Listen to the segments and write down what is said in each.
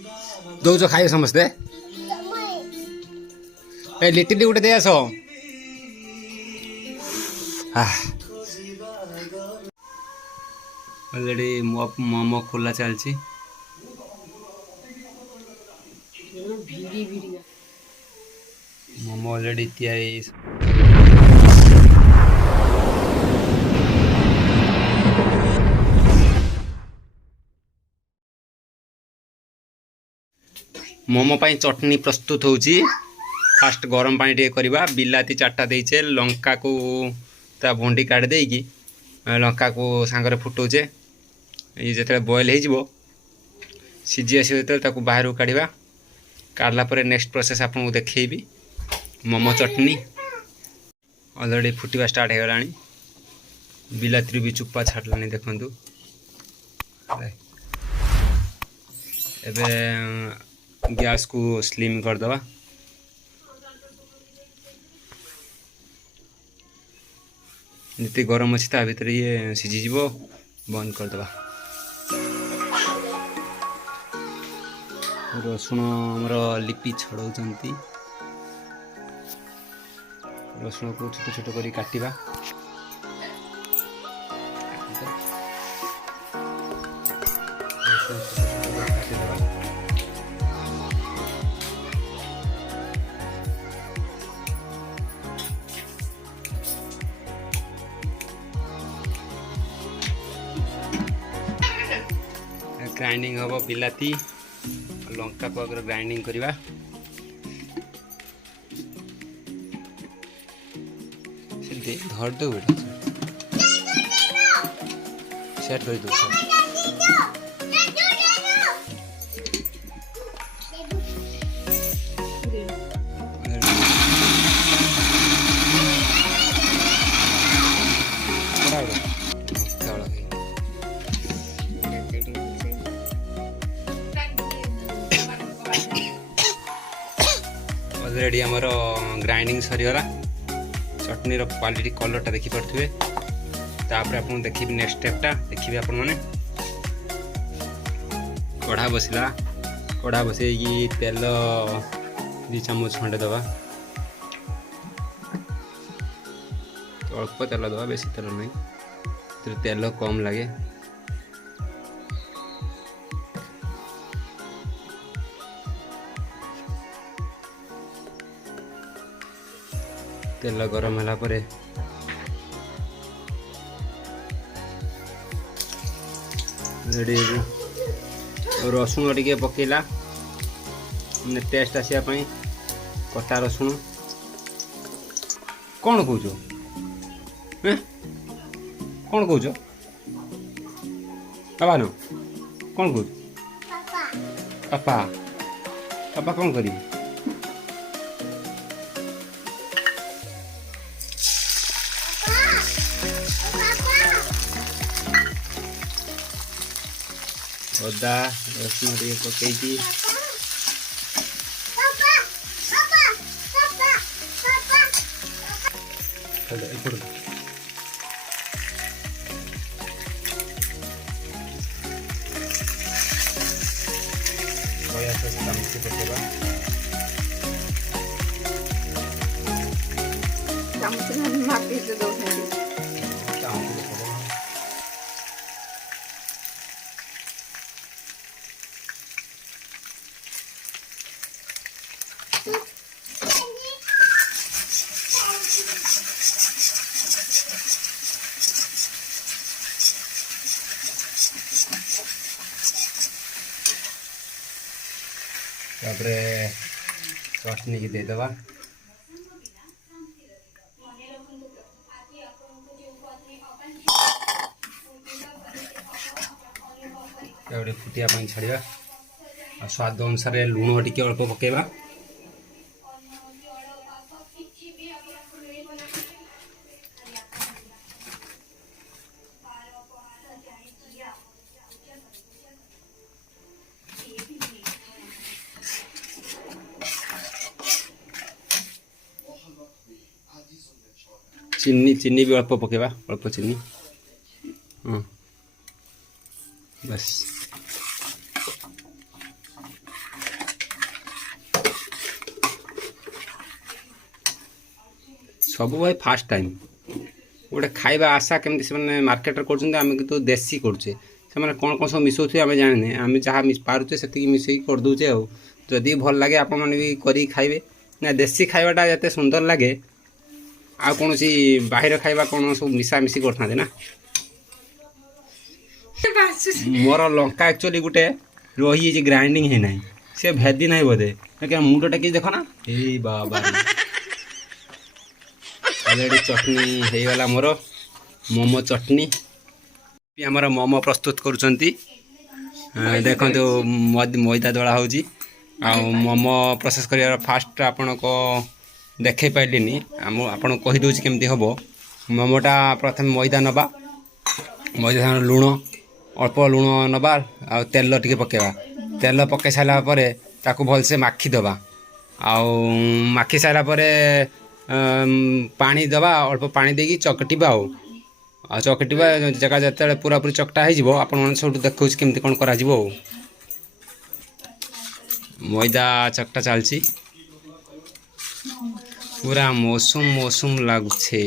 दौच खाइए समस्ते a little गोटे दे आस ऑलरेडी मोमो खोला चलती मोमो ऑलरेडी तैयारी मोमो पाई चटनी प्रस्तुत होची फास्ट गरम पानी टे करवा बिलाती चार्टा देचे लंका को ता भंडी काट देकी लंका को सांगरे फुटौचे ये जिते बॉयल हो सीझी आस बाहर काढ़ा काढ़ला नेक्स्ट प्रोसेस आपको देखी मोमो चटनी ऑलरेडी फुटवा स्टार्ट हो गला बिलाती भी चुप्पा छाड़लानी देखु एबे गैस को स्लिम करदे जिते गरम अच्छी ता भीतर ये सीझीज बंद करदे रसुण आमर लिपि छड़ाऊँ रसुण को छोट छोट कर काटिबा ग्राइंडिंग हम बिलाती लंका को अगर ग्राइंडिंग करवा धर दो बेटा सेट कर दो ऑलरेडी आमर ग्राइंडिंग सरीगला चटनी क्वालिटी कलरटा देखी पारे तापर आप देखिए नेक्स्ट स्टेपटा देखिए आपण मैंने कढ़ा बसला कढ़ा बसई तेल 2 चामच खंडे दबा अल्प तेल दबा बेसी तेल नहीं तेल कम लगे तेल गरम होला परे रेडी रसुण टिके पकेला टेस्ट आसिया पई कटा रसुण कौन कौच कौन कौच बाबा न कौन कौच पापा पापा कौन करी अदा रसुण टे पकई चटनी की देदवा फुटिया छाड़ा स्वाद अनुसार लुण टी अल्प पकेबा चीनी चीनी भी अल्प पकेबा अल्प चीनी बस सब भाई फास्ट टाइम गोटे खाଇବା आशा केमती से मार्केट कर आम कि देसी करुचे से कौन कौन सब मिसौथे आम जाने आम जहाँ पारुचे से मिसई करदे जदि भल लगे आप भी कर खाइबे ना देसी खाइबाटा जिते सुंदर लगे आ कौन बाहर खाइबा कौन सब मिसामिशी करते ना मोर लंका एक्चुअली गोटे रही ग्राइंडिंग है ना से भेदी ना बोधे क्या मुंडटा कि देख ना ए बाबा अलरेडी चटनी हो गला मोर मोमो चटनी आमर मोमो प्रस्तुत करुँच देखो मैदा दला हो मोमो प्रोसेस कर फास्ट आपण को देखे पाइलिनी आपन कहीदे केमती हम मोमोटा प्रथम मैदा नवा मैदा लुण अल्प लुण नवा आ तेल टिके पकेवा तेल पकई सारापर ताकू भलसे माखीदबा आखी सारापर पानी दबा अल्प पानी देकी चकटिबा आ चकटिबा जगह जिते पूरा पूरी चकटा हो आपण सब देखा केमती कौन कर मैदा चकटा चलती पूरा मौसम मौसम लगुचे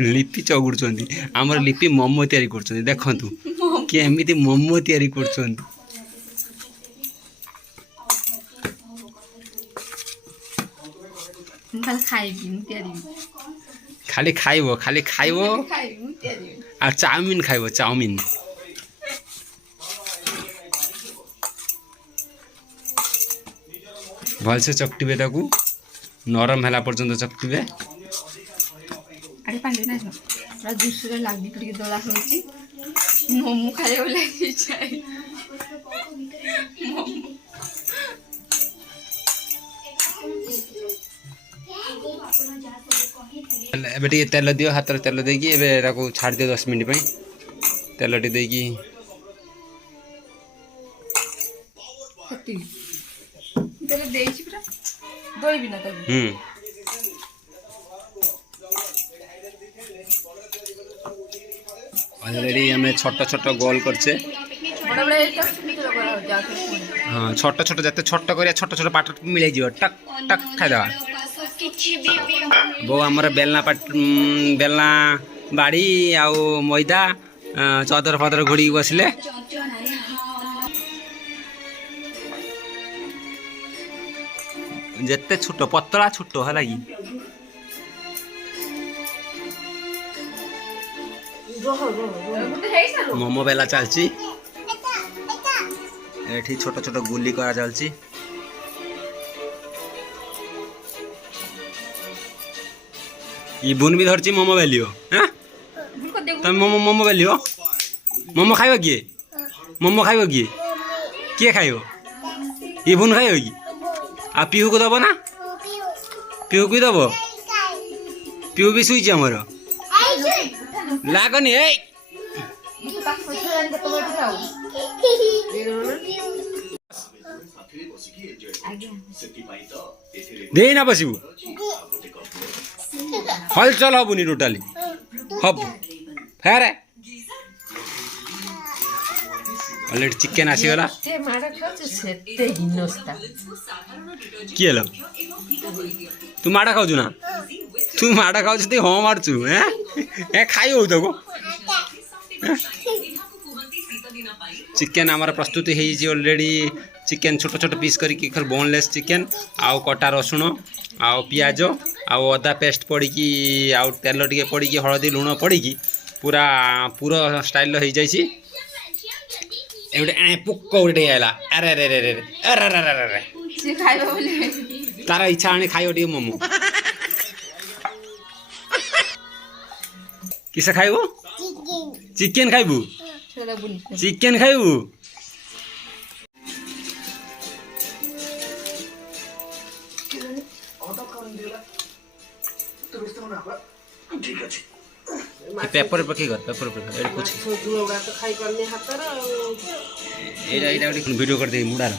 लिपि चगुड़ आमर लिपि मोमो तैयारी कर देखु केमी मोमो तैयारी कर खाली खाइब आ चाउमिन खाइब चाउमिन भलसे चकटिबे ताकू नरम है पर्यंत चकटिबे मोमो खाए एबे तेल दियो हाथ तेल देकी छाड़ दियो 10 मिनट तेल टी देकी ऑलरेडी हमें छोट छोट गोल करछे हाँ छोट छोट जते छोट करिया छोट छोट पाट मिले जीव टक टक खाई दवा बो आमर बेलना बाड़ी आउ मैदा चदर फदर घोड़ी बसले जेते छोट पतला छोट है कि मोमो बेला चलची एठी छोट छोट गुली करा चलची बुन भी धरची मोमो बेलियो हाँ तुम मोमो बेलियो मोमो खाइब किए मोमो खाइब किए खाइब ये बुन खाइब कि आ पीहू को दब ना पीहू को दब पीहू भी शुई आमर लागनी ए दे ना बसबू हलचल हबुनि टोटाली हब फेर अलरेडी चिकेन आसीगला किए लो तू माड़ा खाऊ ना तू माड़ा खाऊ तो हाँ मारचु ए खाई हो तो चिकेन आमर प्रस्तुति ऑलरेडी चिकेन छोट छोट पीस करके बोनलेस चिकेन आउ कटा रसुण आउ पियाज आउ अदा पेस्ट पड़ी आउ तेल टे पड़ी हलदी लुण पड़ी पूरा पूरा स्टाइल हो जाइए पोक गोटे आला अरे अरे अरे अरे अरे तार इच्छा आनी खाइब टे मोमो किसे खाइबू चिकेन खाइबू चिकेन खाइबू पेपर पकई कर पेपर पकई एड कुछ तो खाई करने हातर एडा एडा वीडियो कर दे मुडार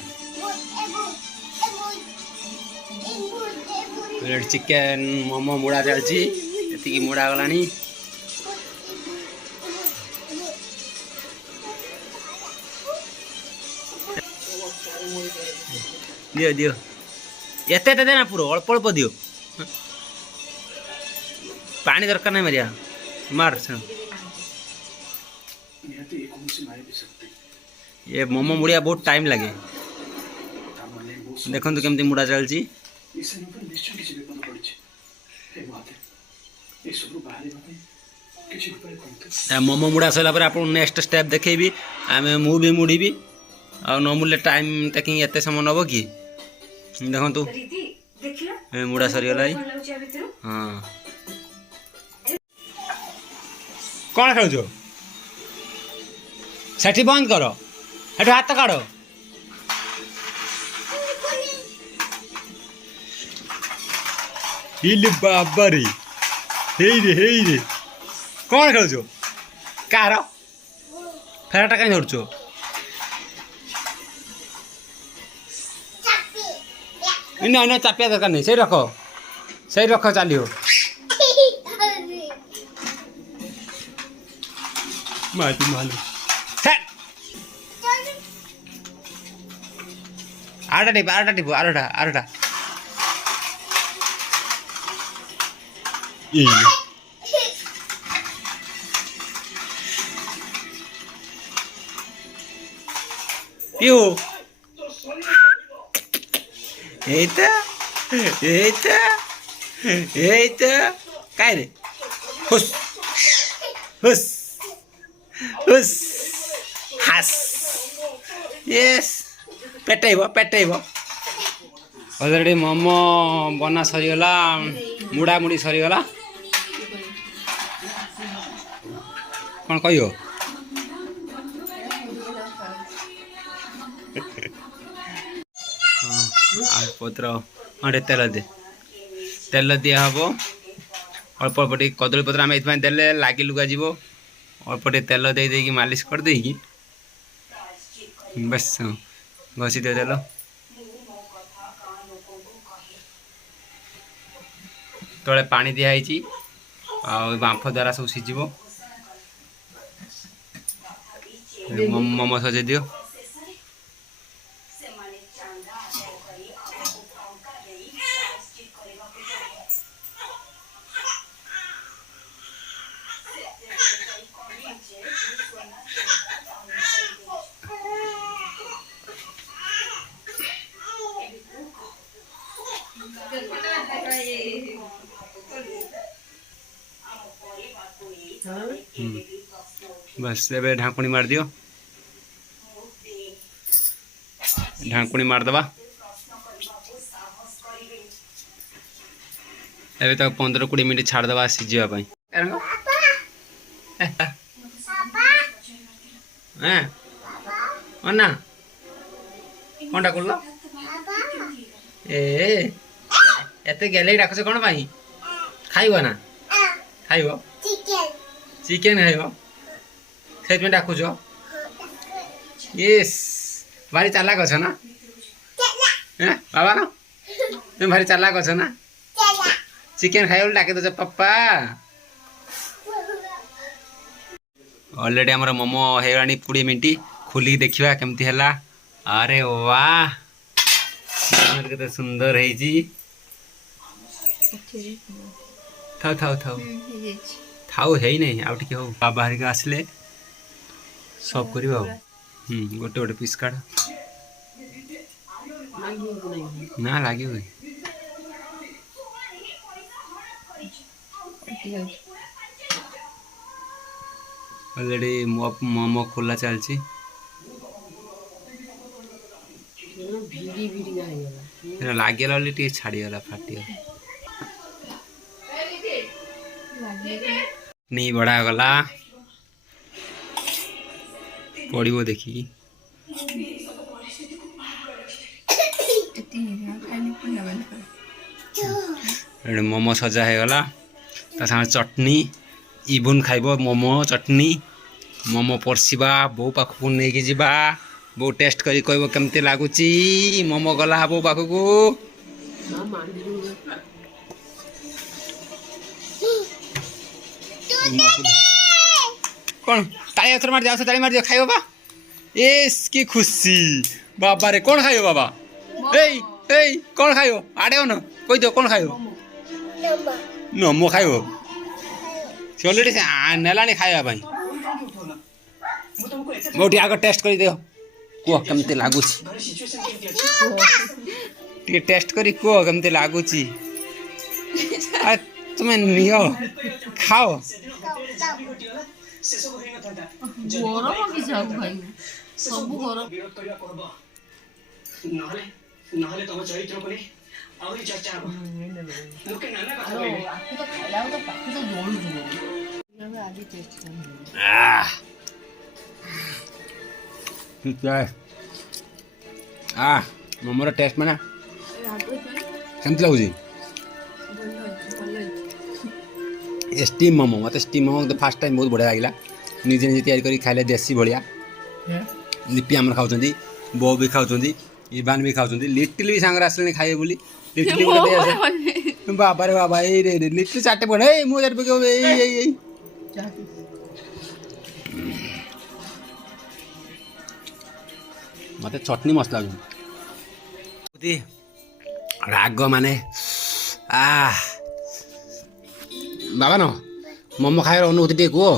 एड चिकेन मोमो मुडा चलची एतिकी मुडा गलानी दियो दियो एते एते देना पूरा अल्प अल्प दियो पानी दरकार नहीं मारिया मार ये मोमो मुड़िया बहुत टाइम लगे देखो तो केमती मुड़ा चलची मोमो मुड़ा सरला पर आपन नेक्स्ट स्टेप देखेबी आमे मु भी मुड़ीबी आ न मुड़ले टाइम टेकिंग एते समय नबो की देखो तू मुड़ा सरी गला हां कौन खेलुछो सेठी बंद करो हेठो हाथ काढ़ो हिल बाबरी हेई रे कौन खेलुछो कार फेराटा कहीं धरछो इना इना चापिया दरकार नहीं सही रखो चलियो मालू आरटा टिप आरटा पिऊ काय रे हुस हुस हुस हास यस पेटेब अलरेडी मोमो बना सरीगला मुड़ा मुड़ी सरीगला कौन कहियो पत्र हाँ तेल दिया हम अल्प अल्प टे कदली पत्र आम ये देले लगे लुगा जीव अल्प टे तेल दे मालिश कर देगी बस घसी दियो तेल तले पानी दिखाई बांफ द्वारा सब सीझ मोमो सजे दियो बस ए ढाकुणी मार दियो ढाकुणी मारदबा एबे तक 15-20 मिनट छाड़दबा सीझापी ना कौनटा कर एत गले डाकुच कौन पाई खाइब ना खाइब चिकेन खाइब से डाकुच यस भारी चालाक अछ ना बाबा ना तुम भारी चालाक अछ ना चिकेन खाइब डाके दो पप्पा ऑलरेडी हमर मोमो हेगानी 20 मिनट खोली देखिबा केमती हला अरे वाह केते सुंदर है जी थाउ थाउ थाउ थाउ है नहीं आउ टिके हो बाहर के आसले सब करबा गोटे गोटे पीस काट ना लागे ऑलरेडी मोमो खोला चलची लागेला टे छाड़ीगला फाटीगला नहीं बड़ा गला पड़ो देखी मोमो सजा है गला ता चटनी इबुन खाइब मोमो चटनी मोमो परसिबा बो पाखु नहीं कि जीवा बो टेस्ट करी कहबो केमते लागुची मोमो गला बो पाखु कौन ताली अथर मार दिया ताली मार दिया खाइबो बा एस की खुशी बाबा रे कौन खाइबो बाबा ए ଏଇ କ'ଣ ଖାଇବ ଆଡ଼େବ ନା କହିଦିଅ କ'ଣ ଖାଇବ ନମୋ ଖାଇବ ସେ ଅଲରେଡ଼ି ସେ ନେଲାଣି ଖାଇବା ପାଇଁ ମୋଠି ଆଗ ଟେଷ୍ଟ କରିଦିଅ କୁହ କେମିତି ଲାଗୁଛି ଟିକେ ଟେଷ୍ଟ କରି କୁହ କେମିତି ଲାଗୁଛି ତୁମେ ନିଅ ଖାଅ ଗରମ କିଛି ଆଉ ଖାଇବୁ ସବୁ ଗରମ ନହେଲେ ତମ ଚରିତ୍ର ଉପରେ ଆହୁରି ଚର୍ଚ୍ଚା ହବ ଲୋକେ ନାନା କଥା କହିବେ ଆଖି ତ ଖାଇଲା ତ ପାଖି ତ ଜଳୁଯିବ ଆଜି ଟେଷ୍ଟ ମୋମୋର ଟେଷ୍ଟ ମାନେ କେମିତି ଲାଗୁଛି ଷ୍ଟିମ୍ ମୋମୋ ମୋତେ ଷ୍ଟିମ୍ ମୋମୋ ଫାର୍ଷ୍ଟ ଟାଇମ୍ ବହୁତ ବଢ଼ିଆ ଲାଗିଲା ନିଜେ ନିଜେ ତିଆରି କରି ଖାଇଲେ ଦେଶୀ ଭଳିଆ ଲିପି ଆମର ଖାଉଛନ୍ତି ବୋଉ ବି ଖାଉଛନ୍ତି ଇଭାନ ବି ଖାଉଛନ୍ତି ଲିଟିଲ ବି ସାଙ୍ଗରେ ଆସିଲେଣି ଖାଇବେ ବୋଲି ଲିଟିଲ ଗୋଟେ ବାବାରେ ବାବା ଏଇ ରେ ଲିଟିଲ ଚାଟେ ପଡ଼େ ଏଇ ମୁଁ ଚାଟେ ପକେଇବ ଏଇ ମୋତେ ଚଟନି ମସ୍ତ ଲାଗୁଛି ରାଗ ମାନେ ବାବା ନ ମୋମୋ ଖାଇବାର ଅନୁଭୂତି ଟିକେ କୁହ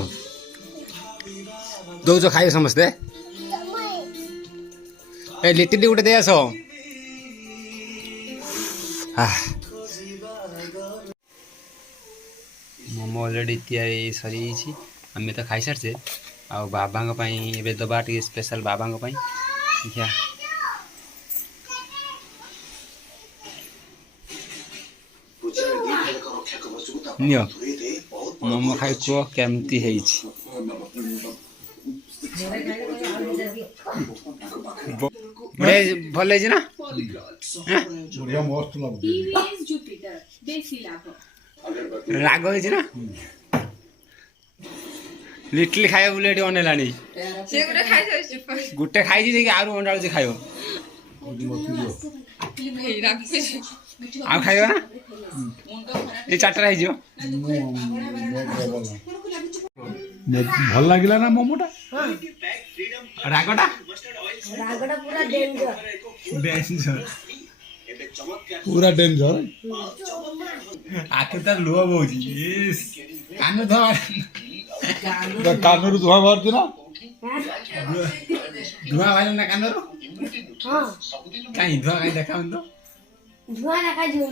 ଦଉଛ ଖାଇବେ ସମସ୍ତେ ଏ ଲିଟିଲ ଗୋଟେ ଦେଇ ଆସ ମୋମୋ ଅଲରେଡ଼ି ତିଆରି ସରିଯାଇଛି ଆମେ ତ ଖାଇସାରିଛେ ଆଉ ବାବାଙ୍କ ପାଇଁ ଏବେ ଦେବା ଟିକେ ସ୍ପେଶାଲ ବାବାଙ୍କ ପାଇଁ ଦେଖିଆ ନିଅ ମୋମୋ ଖାଇ କୁହ କେମିତି ହେଇଛି ଭଲ ହେଇଛି ନା ରାଗ ହେଇଛି ନା ଲିଟଲି ଖାଇବ ବୋଲି ଏଠି ଅନେଇଲାଣି ଗୋଟେ ଖାଇଛି ଯାଇକି ଆହୁରି ଅଣ୍ଡାଳୁଛି ଖାଇବ ଆଉ ଖାଇବ ନା ଏଇ ଚାରିଟା ହେଇଯିବ ଭଲ ଲାଗିଲା ନା ମୋମୋଟା ରାଗଟା ପୁରା ଡେଞ୍ଜର ଆଖି ତାର ଲୁହ ବହୁଛି କାନ ଧୁଆ କାନରୁ ଧୂଆଁ ବାହାରୁଛି ନା ଧୂଆଁ ବାହାରିଲା ନା କାନରୁ କାହିଁ ଧୂଆଁ କାହିଁ ଦେଖାଉନି ତ ଧୂଆଁ ଦେଖାଯିବ